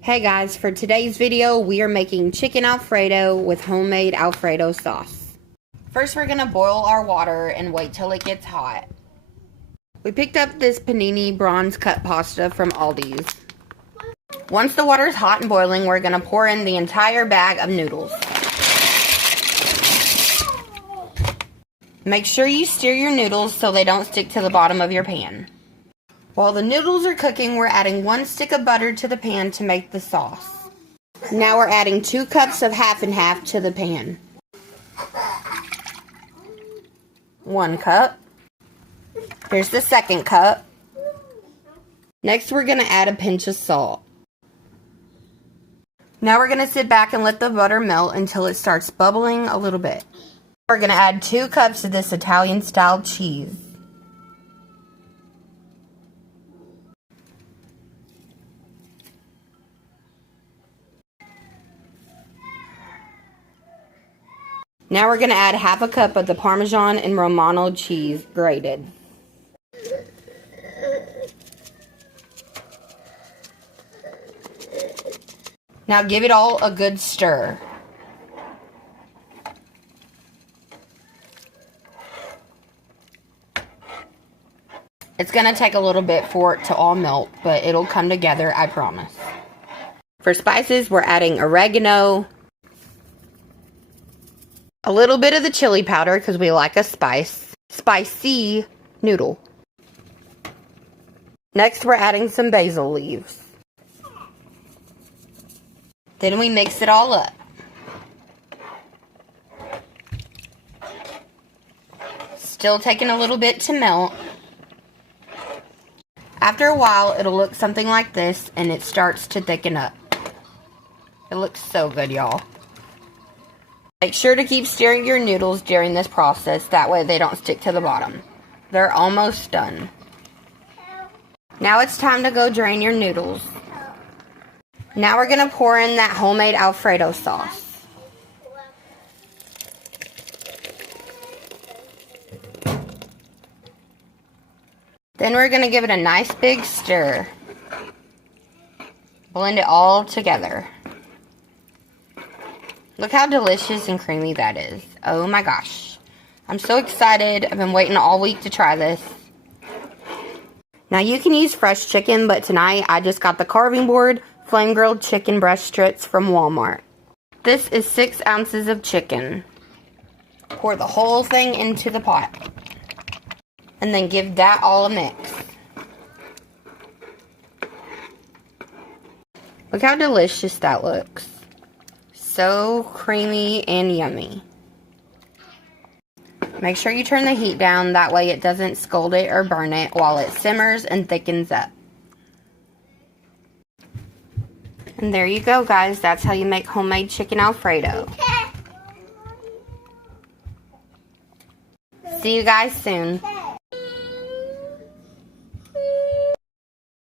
Hey guys, for today's video, we are making chicken Alfredo with homemade Alfredo sauce. First, we're going to boil our water and wait till it gets hot. We picked up this panini bronze cut pasta from Aldi's. Once the water is hot and boiling, we're going to pour in the entire bag of noodles. Make sure you stir your noodles so they don't stick to the bottom of your pan. While the noodles are cooking, we're adding 1 stick of butter to the pan to make the sauce. Now we're adding 2 cups of half and half to the pan. 1 cup. Here's the second cup. Next, we're going to add a pinch of salt. Now we're going to sit back and let the butter melt until it starts bubbling a little bit. We're going to add 2 cups of this Italian-style cheese. Now we're going to add half a cup of the Parmesan and Romano cheese grated. Now give it all a good stir. It's going to take a little bit for it to all melt, but it'll come together, I promise. For spices, we're adding oregano, a little bit of the chili powder because we like a spicy noodle. Next, we're adding some basil leaves. Then we mix it all up. Still taking a little bit to melt. After a while, it'll look something like this, and it starts to thicken up. It looks so good, y'all. Make sure to keep stirring your noodles during this process, that way they don't stick to the bottom. They're almost done. Now it's time to go drain your noodles. Now we're going to pour in that homemade Alfredo sauce. Then we're going to give it a nice big stir. Blend it all together. Look how delicious and creamy that is. Oh my gosh. I'm so excited. I've been waiting all week to try this. Now you can use fresh chicken, but tonight I just got the carving board flame grilled chicken breast strips from Walmart. This is 6 ounces of chicken. Pour the whole thing into the pot. And then give that all a mix. Look how delicious that looks. So creamy and yummy. Make sure you turn the heat down, that way it doesn't scald it or burn it while it simmers and thickens up. And there you go, guys. That's how you make homemade chicken Alfredo. See you guys soon.